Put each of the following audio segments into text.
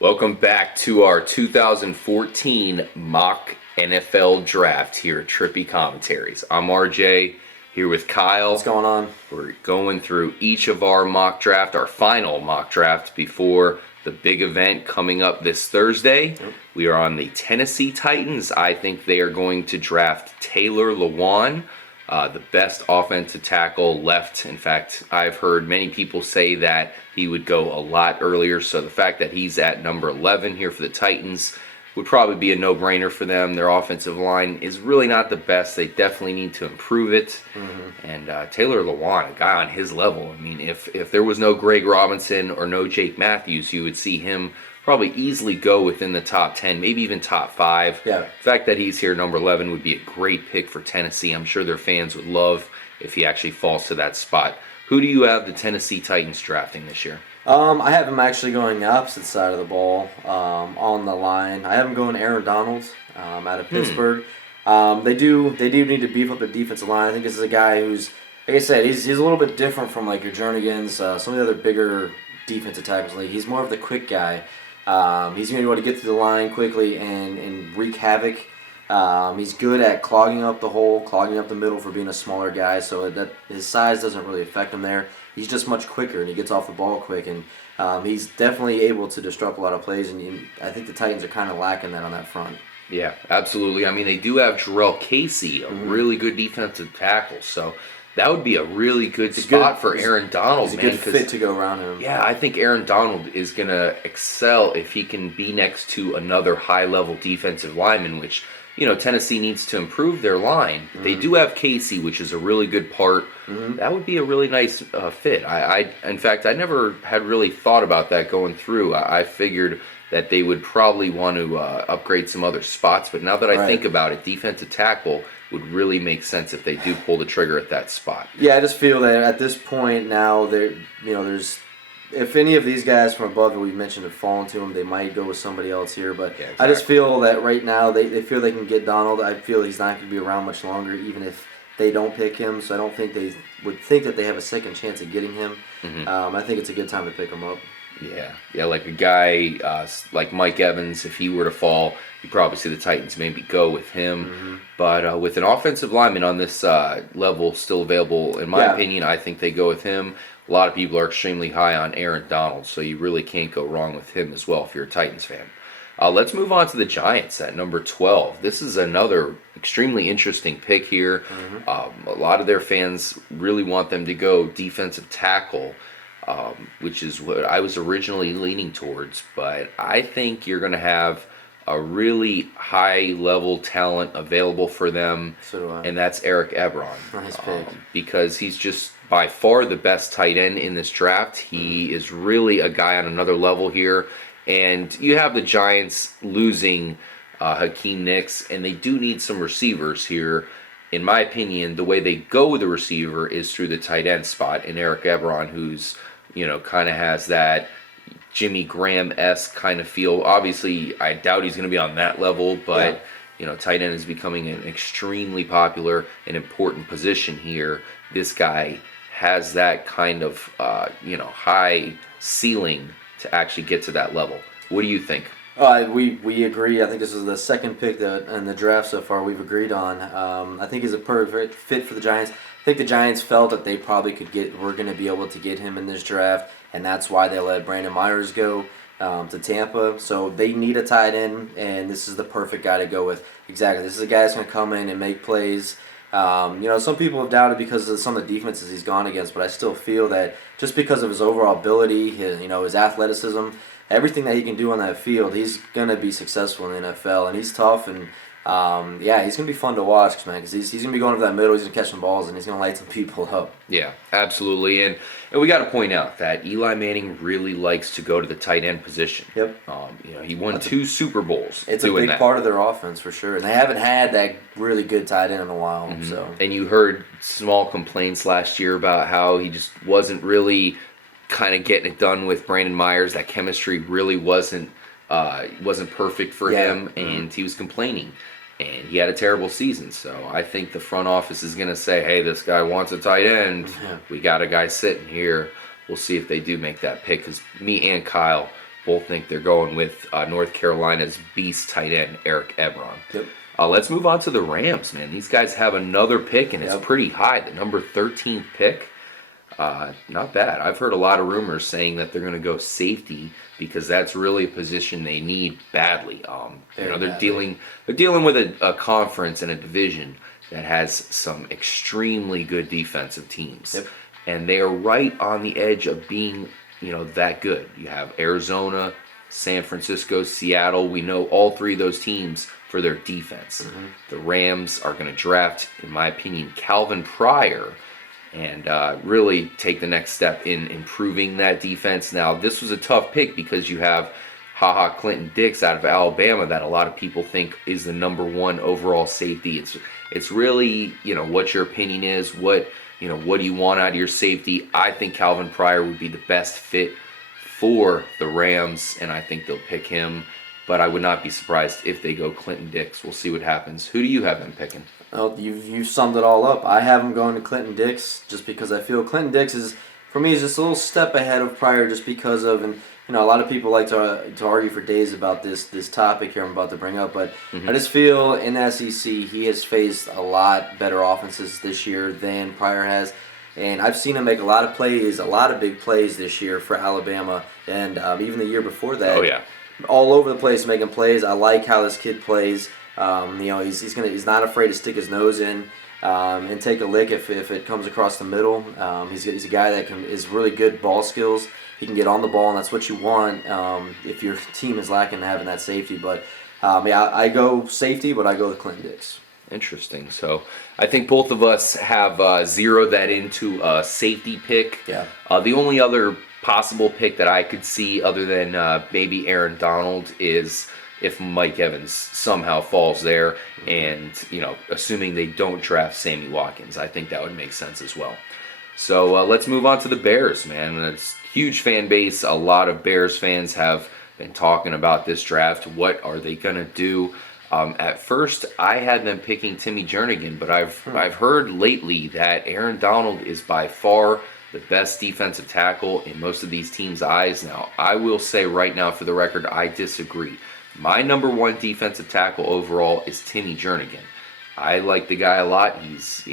Welcome back to our 2014 mock NFL draft here at Trippy Commentaries. I'm RJ here with Kyle. What's going on? We're going through each of our our final mock draft before the big event coming up this Thursday. Yep. We are on the Tennessee Titans. I think they are going to draft Taylor Lewan, the best offensive tackle left. In fact, I've heard many people say that he would go a lot earlier. So the fact that he's at number 11 here for the Titans would probably be a no-brainer for them. Their offensive line is really not the best. They definitely need to improve it. And Taylor Lewan, a guy on his level. I mean, if there was no Greg Robinson or no Jake Matthews, you would see him probably easily go within the top 10, maybe even top 5. Yeah. The fact that he's here number 11 would be a great pick for Tennessee. I'm sure their fans would love if he actually falls to that spot. Who do you have the Tennessee Titans drafting this year? I have him actually going the opposite side of the ball on the line. I have him going Aaron Donald out of Pittsburgh. They do need to beef up the defensive line. I think this is a guy who's, like I said, he's a little bit different from like your Jernigans, some of the other bigger defensive tackles in the league. He's more of the quick guy. He's going to be able to get through the line quickly and wreak havoc. He's good at clogging up the hole, clogging up the middle for being a smaller guy, so that his size doesn't really affect him there. He's just much quicker, and he gets off the ball quick, and he's definitely able to disrupt a lot of plays, and I think the Titans are kind of lacking that on that front. Yeah, absolutely. I mean, they do have Jarrell Casey, a really good defensive tackle, so that would be a really good spot for Aaron Donald. He's a good fit to go around him. Yeah, I think Aaron Donald is going to excel if he can be next to another high-level defensive lineman, which, Tennessee needs to improve their line. They do have Casey, which is a really good part. That would be a really nice fit. In fact, I never had really thought about that going through. I figured that they would probably want to upgrade some other spots, but now that I think about it, defensive tackle would really make sense if they do pull the trigger at that spot. Yeah, I just feel that at this point now, there's if any of these guys from above that we mentioned have fallen to them, they might go with somebody else here. But yeah, exactly. I just feel that right now they feel they can get Donald. I feel he's not going to be around much longer, even if they don't pick him. So I don't think they would think that they have a second chance at getting him. I think it's a good time to pick him up. Yeah, like a guy like Mike Evans, if he were to fall, you'd probably see the Titans maybe go with him. But with an offensive lineman on this level still available, in my opinion, I think they go with him. A lot of people are extremely high on Aaron Donald, so you really can't go wrong with him as well if you're a Titans fan. Let's move on to the Giants at number 12. This is another extremely interesting pick here. A lot of their fans really want them to go defensive tackle, which is what I was originally leaning towards. But I think you're going to have a really high-level talent available for them, and that's Eric Ebron. Nice pick. Because he's just by far the best tight end in this draft. He is really a guy on another level here. And you have the Giants losing Hakeem-Nicks, and they do need some receivers here. In my opinion, the way they go with the receiver is through the tight end spot, and Eric Ebron, who's, kind of has that Jimmy Graham-esque kind of feel. Obviously, I doubt he's going to be on that level, but, tight end is becoming an extremely popular and important position here. This guy has that kind of, high ceiling to actually get to that level. What do you think? We agree. I think this is the second pick that in the draft so far we've agreed on. I think he's a perfect fit for the Giants. I think the Giants felt that they probably we're going to be able to get him in this draft, and that's why they let Brandon Myers go to Tampa. So they need a tight end, and this is the perfect guy to go with. Exactly. This is a guy that's going to come in and make plays. Some people have doubted because of some of the defenses he's gone against, but I still feel that just because of his overall ability, his athleticism, everything that he can do on that field, he's going to be successful in the NFL, and he's tough, and he's going to be fun to watch, man, because he's going to be going to that middle, he's going to catch some balls, and he's going to light some people up. Yeah, absolutely, and we got to point out that Eli Manning really likes to go to the tight end position. Yep. He won 2 Super Bowls. It's a big part of their offense for sure, and they haven't had that really good tight end in a while. So. And you heard small complaints last year about how he just wasn't really kind of getting it done with Brandon Myers. That chemistry really wasn't perfect for him, and he was complaining. And he had a terrible season, so I think the front office is going to say, hey, this guy wants a tight end. We got a guy sitting here. We'll see if they do make that pick, because me and Kyle both think they're going with North Carolina's beast tight end, Eric Ebron. Yep. Let's move on to the Rams, man. These guys have another pick, and it's pretty high. The number 13th pick. Not bad. I've heard a lot of rumors saying that they're going to go safety because that's really a position they need badly. They're dealing with a conference and a division that has some extremely good defensive teams. Yep. And they are right on the edge of being, that good. You have Arizona, San Francisco, Seattle. We know all three of those teams for their defense. Mm-hmm. The Rams are going to draft, in my opinion, Calvin Pryor and really take the next step in improving that defense. Now, this was a tough pick because you have Clinton-Dix out of Alabama that a lot of people think is the number one overall safety. It's really, what your opinion is, what do you want out of your safety? I think Calvin Pryor would be the best fit for the Rams, and I think they'll pick him. But I would not be surprised if they go Clinton-Dix. We'll see what happens. Who do you have them picking? Well, you summed it all up. I have him going to Clinton-Dix just because I feel Clinton-Dix is, for me, is just a little step ahead of Pryor just because of, and a lot of people like to argue for days about this topic here I'm about to bring up, but I just feel in the SEC he has faced a lot better offenses this year than Pryor has. And I've seen him make a lot of plays, a lot of big plays this year for Alabama, and even the year before that. Oh, yeah. All over the place making plays. I like how this kid plays. He's not afraid to stick his nose in and take a lick if it comes across the middle. He's a guy that is really good ball skills. He can get on the ball, and that's what you want if your team is lacking having that safety. But I go safety, but I go with Clinton-Dix. Interesting. So I think both of us have zeroed that into a safety pick. Yeah. The only other possible pick that I could see other than maybe Aaron Donald is if Mike Evans somehow falls there and, assuming they don't draft Sammy Watkins. I think that would make sense as well. So let's move on to the Bears, man. It's a huge fan base. A lot of Bears fans have been talking about this draft. What are they going to do? At first, I had them picking Timmy Jernigan, but I've heard lately that Aaron Donald is by far the best defensive tackle in most of these teams' eyes. Now, I will say right now for the record, I disagree. My number one defensive tackle overall is Timmy Jernigan. I like the guy a lot. He's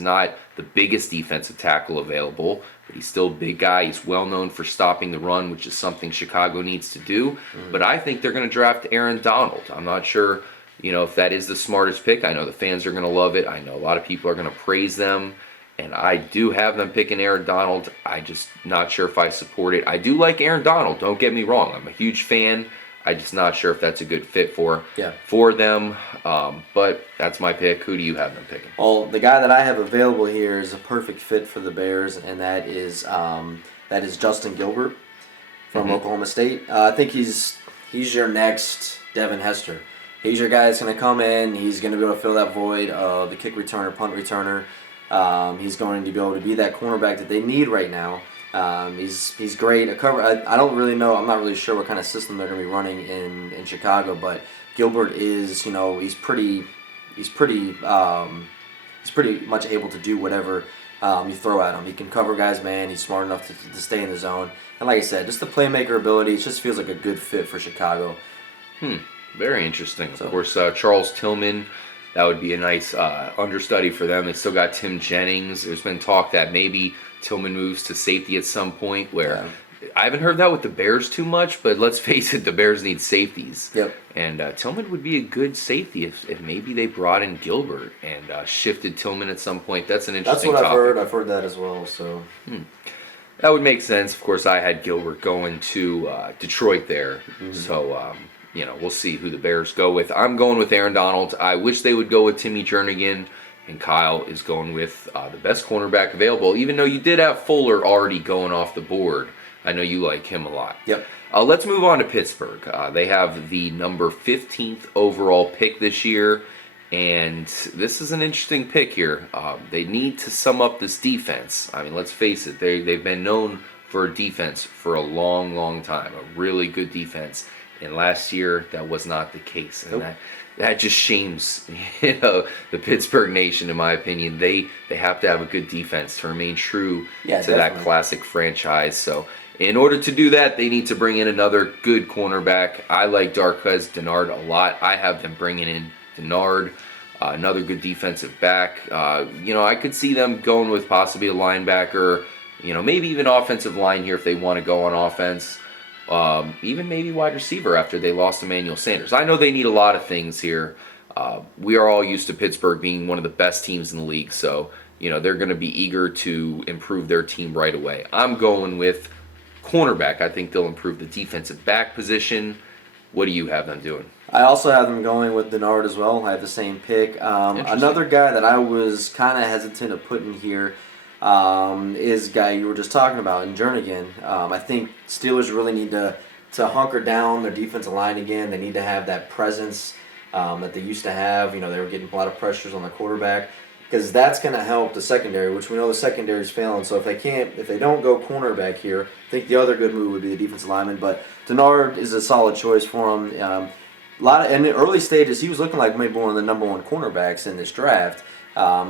not the biggest defensive tackle available, but he's still a big guy. He's well known for stopping the run, which is something Chicago needs to do. But I think they're going to draft Aaron Donald. I'm not sure, if that is the smartest pick. I know the fans are going to love it. I know a lot of people are going to praise them. And I do have them picking Aaron Donald. I just not sure if I support it. I do like Aaron Donald. Don't get me wrong. I'm a huge fan. I'm just not sure if that's a good fit for them. But that's my pick. Who do you have them picking? Well, the guy that I have available here is a perfect fit for the Bears, and that is Justin Gilbert from Oklahoma State. I think he's your next Devin Hester. He's your guy that's going to come in. He's going to be able to fill that void of the kick returner, punt returner. He's going to be able to be that cornerback that they need right now. He's great. I don't really know. I'm not really sure what kind of system they're going to be running in Chicago, but Gilbert is, he's pretty much able to do whatever you throw at him. He can cover guys, man. He's smart enough to stay in the zone. And like I said, just the playmaker ability, it just feels like a good fit for Chicago. Very interesting. Of course, Charles Tillman. That would be a nice understudy for them. They still got Tim Jennings. There's been talk that maybe Tillman moves to safety at some point where I haven't heard that with the Bears too much, but let's face it, the Bears need safeties. Yep. And Tillman would be a good safety if maybe they brought in Gilbert and shifted Tillman at some point. That's an interesting topic. That's what I've heard. I've heard that as well. So that would make sense. Of course, I had Gilbert going to Detroit there. So, we'll see who the Bears go with. I'm going with Aaron Donald. I wish they would go with Timmy Jernigan. And Kyle is going with the best cornerback available, even though you did have Fuller already going off the board. I know you like him a lot. Yep. Let's move on to Pittsburgh. They have the number 15th overall pick this year, and this is an interesting pick here. They need to sum up this defense. I mean, let's face it, they've been known for a defense for a long, long time, a really good defense. And last year, that was not the case. And that just shames the Pittsburgh nation, in my opinion. They have to have a good defense to remain true to that classic franchise. So In order to do that, they need to bring in another good cornerback. I like Darqueze Dennard a lot. I have them bringing in Dennard, another good defensive back. I could see them going with possibly a linebacker, maybe even offensive line here if they want to go on offense. Even maybe wide receiver after they lost Emmanuel Sanders. I know they need a lot of things here. We are all used to Pittsburgh being one of the best teams in the league, so they're going to be eager to improve their team right away. I'm going with cornerback. I think they'll improve the defensive back position. What do you have them doing? I also have them going with Dennard as well. I have the same pick. Another guy that I was kind of hesitant to put in here is a guy you were just talking about in Jernigan. I think Steelers really need to hunker down their defensive line again. They need to have that presence that they used to have. They were getting a lot of pressures on the quarterback, because that's going to help the secondary, which we know the secondary is failing. So if they don't go cornerback here, I think the other good move would be the defensive lineman. But Dennard is a solid choice for him. In the early stages, he was looking like maybe one of the number one cornerbacks in this draft.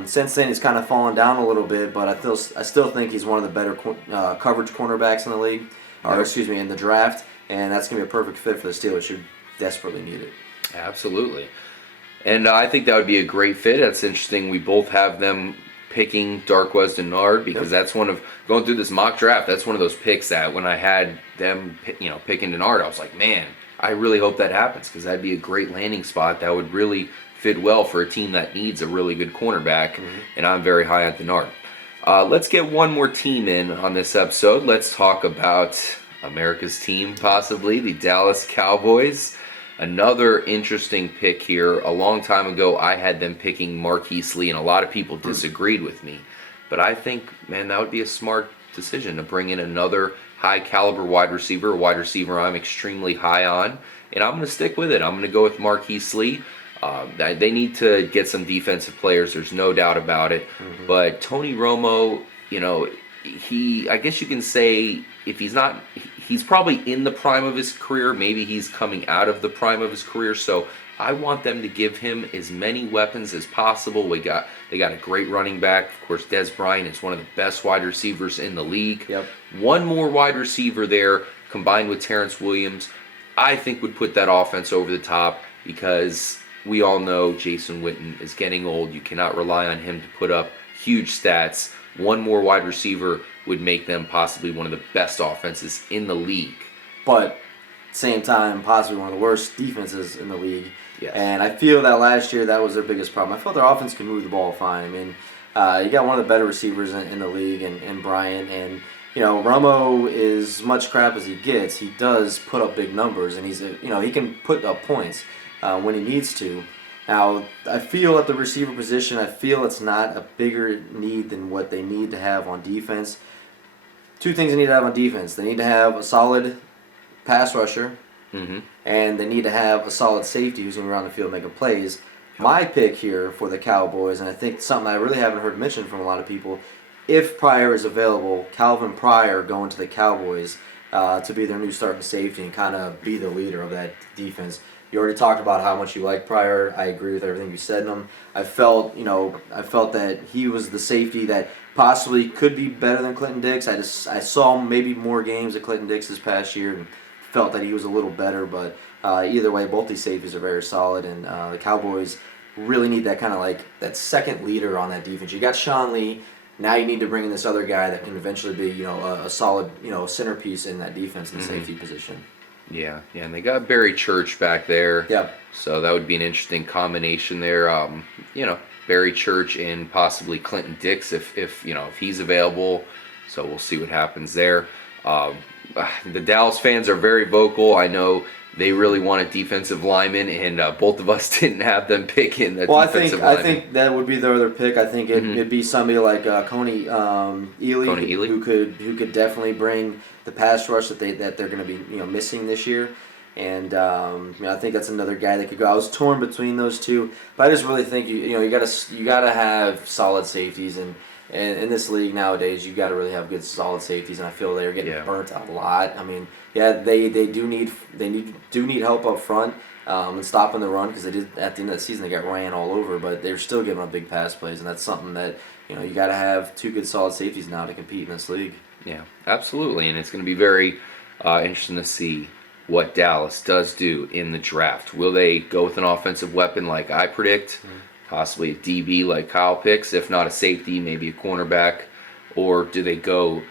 Since then, he's kind of fallen down a little bit, but I still think he's one of the better coverage cornerbacks in the league, in the draft, and that's going to be a perfect fit for the Steelers, who desperately need it. Absolutely. And I think that would be a great fit. That's interesting. We both have them picking Darqueze Dennard, because that's one of, going through this mock draft, that's one of those picks that when I had them picking Dennard, I was like, man, I really hope that happens, because that'd be a great landing spot. That would really fit well for a team that needs a really good cornerback, and I'm very high on Dennard. Let's get one more team in on this episode. Let's talk about America's team, possibly, the Dallas Cowboys. Another interesting pick here. A long time ago, I had them picking Marquise Lee, and a lot of people disagreed with me. But I think, man, that would be a smart decision to bring in another high-caliber wide receiver, a wide receiver I'm extremely high on, and I'm going to stick with it. I'm going to go with Marquise Lee. They need to get some defensive players, there's no doubt about it. But Tony Romo, I guess you can say, if he's not, he's probably in the prime of his career. Maybe he's coming out of the prime of his career. So I want them to give him as many weapons as possible. They got a great running back. Of course, Dez Bryant is one of the best wide receivers in the league. Yep. One more wide receiver there, combined with Terrence Williams, I think would put that offense over the top, because we all know Jason Witten is getting old. You cannot rely on him to put up huge stats. One more wide receiver would make them possibly one of the best offenses in the league. But same time, possibly one of the worst defenses in the league. Yes. And I feel that last year that was their biggest problem. I felt their offense can move the ball fine. I mean, you got one of the better receivers in the league, and Bryant. And Romo, is much crap as he gets, he does put up big numbers, and he can put up points when he needs to. Now, I feel at the receiver position, I feel it's not a bigger need than what they need to have on defense. Two things they need to have on defense. They need to have a solid pass rusher, and they need to have a solid safety who's going to be around the field making plays. My pick here for the Cowboys, and I think something I really haven't heard mentioned from a lot of people, if Pryor is available, Calvin Pryor going to the Cowboys to be their new starting safety and kind of be the leader of that defense. You already talked about how much you like Pryor. I agree with everything you said in him. I felt that he was the safety that possibly could be better than Clinton-Dix. I saw maybe more games of Clinton-Dix this past year and felt that he was a little better. But either way, both these safeties are very solid, and the Cowboys really need that kind of like that second leader on that defense. You got Sean Lee. Now you need to bring in this other guy that can eventually be a solid centerpiece in that defense and safety position. Yeah, and they got Barry Church back there. Yep. So that would be an interesting combination there. Barry Church and possibly Clinton-Dix if he's available. So we'll see what happens there. The Dallas fans are very vocal. I know they really want a defensive lineman, and both of us didn't have them picking the defensive lineman. I think that would be their other pick. I think it'd be somebody like Coney Ely, who could definitely bring the pass rush that they're going to be missing this year. And I think that's another guy that could go. I was torn between those two, but I just really think you gotta have solid safeties, and in this league nowadays you gotta really have good solid safeties. And I feel they're getting burnt out a lot. I mean, they do need help up front and stopping the run, because they did at the end of the season they got ran all over, but they're still giving up big pass plays, and that's something that you got to have two good solid safeties now to compete in this league. Yeah, absolutely, and it's going to be very interesting to see what Dallas does do in the draft. Will they go with an offensive weapon like I predict, possibly a DB like Kyle picks, if not a safety, maybe a cornerback, or do they go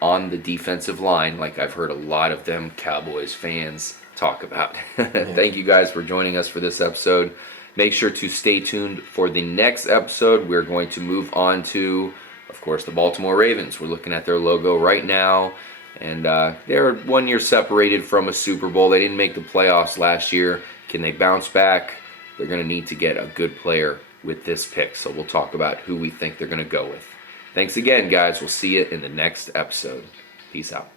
on the defensive line like I've heard a lot of them Cowboys fans talk about? Thank you guys for joining us for this episode. Make sure to stay tuned for the next episode. We're going to move on to, of course, the Baltimore Ravens. We're looking at their logo right now. And they're 1 year separated from a Super Bowl. They didn't make the playoffs last year. Can they bounce back? They're going to need to get a good player with this pick. So we'll talk about who we think they're going to go with. Thanks again, guys. We'll see you in the next episode. Peace out.